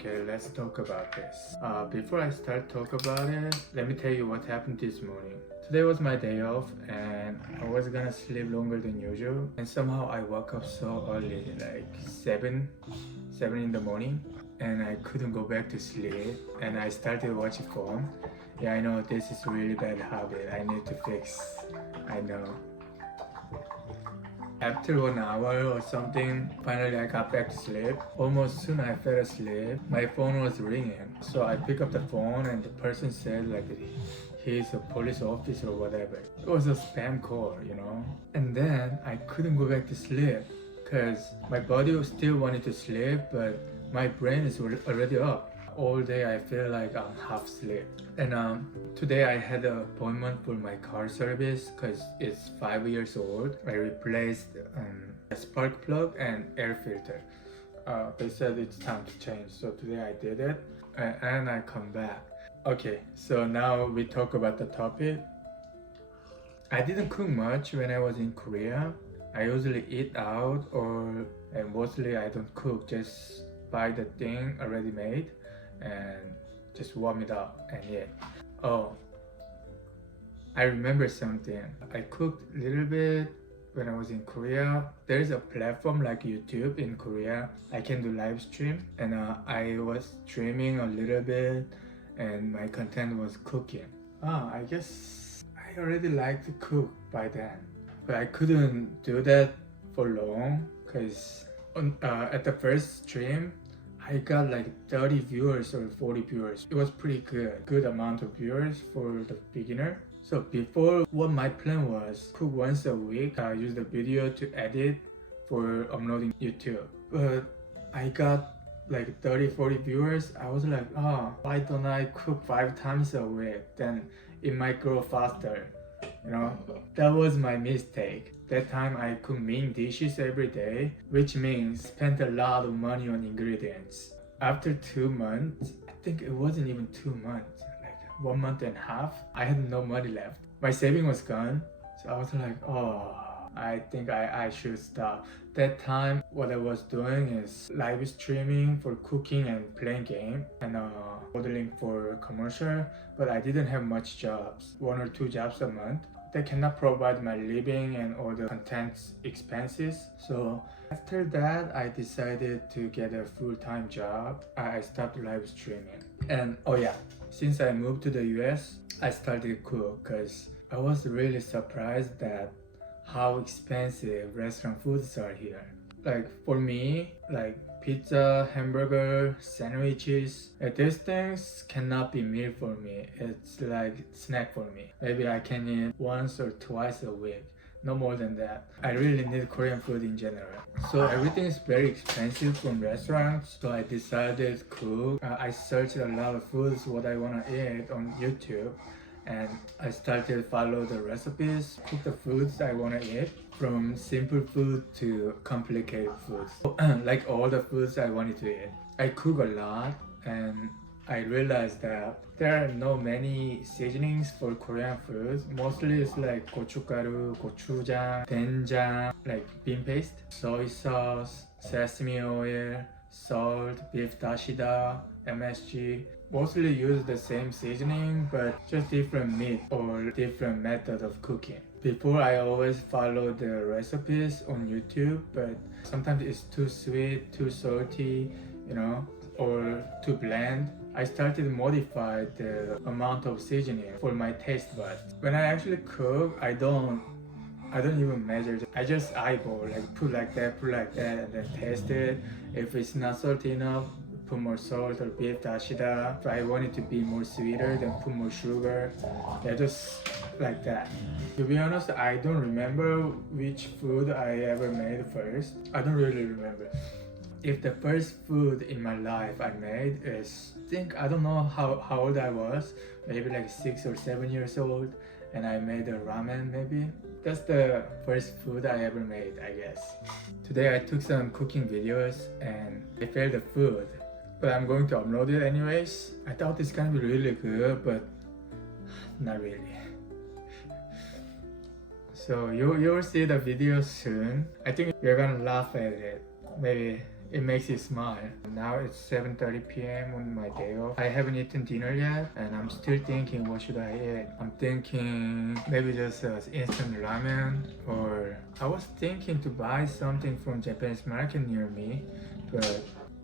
Okay, let's talk about this. Before I start talk about it, let me tell you what happened this morning. Today was my day off and I was gonna sleep longer than usual, and somehow I woke up so early, like 7 in the morning, and I couldn't go back to sleep and I started watching phone. Yeah, I know this is really bad habit. I need to fix. I know. After 1 hour or something, finally I got back to sleep. Almost soon I fell asleep. My phone was ringing. So I picked up the phone and the person said like he's a police officer or whatever. It was a spam call, you know. And then I couldn't go back to sleep because my body still wanted to sleep, but my brain is already up. All day I feel like I'm half asleep. And today I had an appointment for my car service because it's 5 years old. I replaced a spark plug and air filter. They said it's time to change, so today I did it and I come back. Okay, so now we talk about the topic. I didn't cook much when I was in Korea. I usually eat out and mostly I don't cook, just buy the thing already made and just warm it up and eat. Oh, I remember something. I cooked a little bit when I was in Korea. There's a platform like YouTube in Korea. I can do live stream, and I was streaming a little bit and my content was cooking. I guess I already like to cook by then, but I couldn't do that for long because at the first stream I got like 30 viewers or 40 viewers. It was pretty good amount of viewers for the beginner. So before, what my plan was, cook once a week, use the video to edit for uploading YouTube. But I got like 30-40 viewers. I was like, why don't I cook 5 times a week? Then it might grow faster. You know, that was my mistake. That time I cooked main dishes every day, which means spent a lot of money on ingredients. After 2 months, I think it wasn't even 2 months, like 1 month and a half, I had no money left. My saving was gone, so I was like, I think I should stop. That time, what I was doing is live streaming for cooking and playing game and modeling for commercial, but I didn't have much jobs, 1 or 2 jobs a month. They cannot provide my living and all the content expenses. So after that, I decided to get a full-time job. I stopped live streaming. And since I moved to the US, I started to cook because I was really surprised that how expensive restaurant foods are here. Like for me, like pizza, hamburger, sandwiches, these things cannot be meal for me. It's like snack for me. Maybe I can eat once or twice a week, no more than that. I really need Korean food in general. So everything is very expensive from restaurants, so I decided to cook. I searched a lot of foods what I want to eat on YouTube, and I started to follow the recipes, cook the foods I want to eat, from simple food to complicated foods. Like all the foods I wanted to eat. I cook a lot and I realized that there are no many seasonings for Korean foods. Mostly it's like gochugaru, gochujang, doenjang, like bean paste, soy sauce, sesame oil, salt, beef dashida, MSG. Mostly use the same seasoning, but just different meat or different method of cooking. Before, I always follow the recipes on YouTube, but sometimes it's too sweet, too salty, you know, or too bland. I started to modify the amount of seasoning for my taste buds. When I actually cook, I don't even measure. I just eyeball, like put like that, and then taste it. If it's not salty enough, put more salt or beef dashida. If I want it to be more sweeter, then put more sugar. Yeah, just like that. To be honest, I don't remember which food I ever made first. I don't really remember. If the first food in my life I made is, I don't know how old I was, maybe like 6 or 7 years old, and I made a ramen maybe. That's the first food I ever made, I guess. Today I took some cooking videos and I failed the food, but I'm going to upload it anyways. I thought it's gonna be really good, but not really. So you'll see the video soon. I think you're gonna laugh at it. Maybe it makes you smile. Now it's 7:30 p.m. on my day off. I haven't eaten dinner yet, and I'm still thinking what should I eat. I'm thinking maybe just instant ramen, or I was thinking to buy something from Japanese market near me, but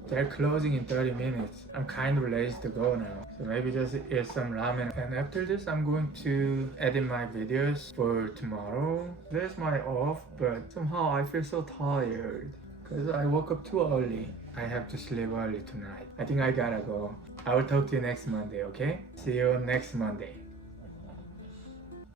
they're closing in 30 minutes. I'm kind of lazy to go now. So maybe just eat some ramen. And after this, I'm going to edit my videos for tomorrow. There's my off, but somehow I feel so tired because I woke up too early. I have to sleep early tonight. I think I gotta go. I will talk to you next Monday, okay? See you next Monday.